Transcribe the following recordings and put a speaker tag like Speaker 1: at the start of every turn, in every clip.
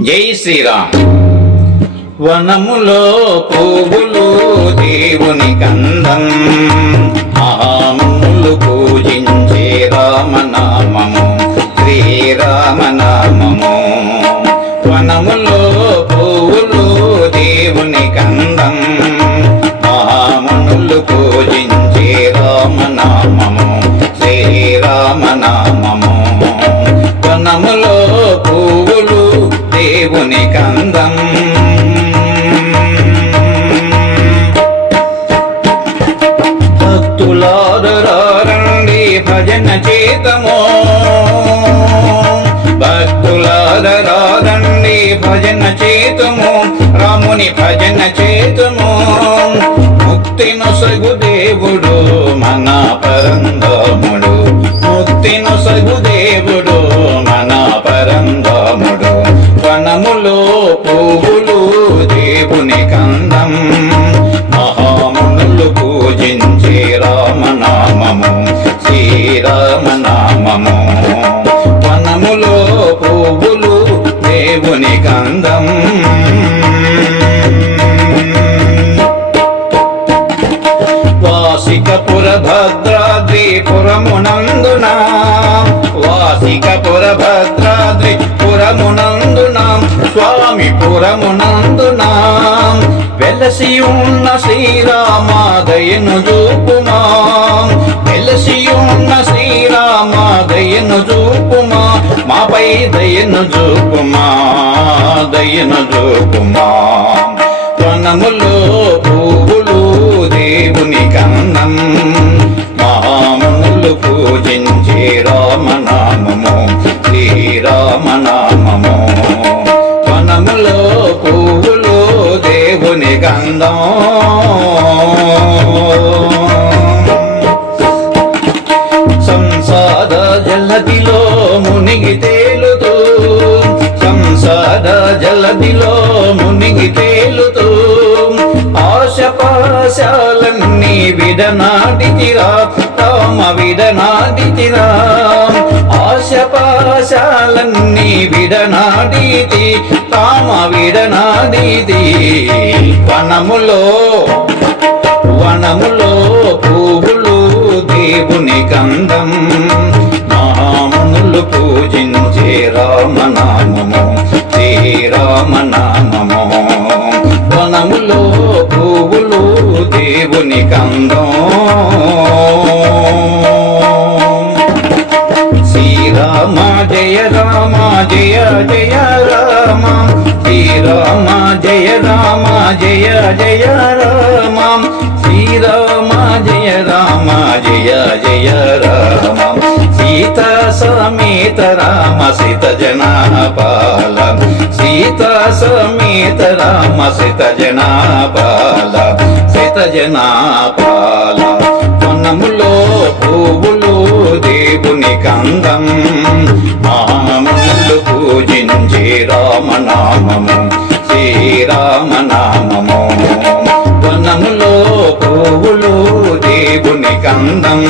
Speaker 1: జై శ్రీరామ్. వనములో పువ్వులు దేవుని కందం ఆహాములు పూజించే రామనామము శ్రీరామనామము. వనములో పువ్వులు దేవుని కందం ఆహాములు పూజించే దేవుని కందం భక్తులాదరండి భజన చేతమో. భక్తులాదరండి భజన చేతము. రాముని భజన చేతము. ముక్తిను సగు దేవుడు మన పరంధాముడు. ముక్తిను సగు దేవుడు శ్రీరామనామము. వనములో పువ్వులు దేవుని గంధం. వాసికపుర భద్రాద్రి పురమునందున వాసికపుర భద్రాద్రి పురమునందున స్వామి పురమునందున వెలసి ఉన్న శ్రీరామాదయను చూపు చూపుమా దయను చూపుమా వనములో పువ్వులు దేవుని కన్నం. మహామునులు పూజించే రామనామము శ్రీరామనామము. సదా జలదిలో మునిగి తేలుతూ ఆశపాశాలన్నీ విడనాడితిరా రామ విడనాడితిరా ఆశపాశాలన్నీ విడనాడీతి తామ విడనాడీతి వనములో వనములో పువ్వులు దేవుని గంధం. కందం శ్రీరామ జయ రామ జయ జయ రామ. శ్రీరామ జయ రామ జయ జయ రామ. శ్రీరామ జయ రామ జయ జయ రామ. సీతా సమేత రామ సీత జనాపాల సీతా సమేత రామ సీత జనాపాల జనాపాల వనములో పువ్వులు దేవుని కందం. మహాములు పూజించి రామనామము శ్రీరామనామము. వనములో పువ్వులు దేవుని కందం.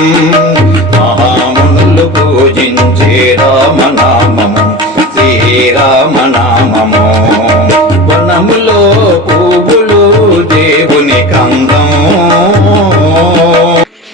Speaker 1: మహామునులు పూజించే రామనామము శ్రీరామనామము.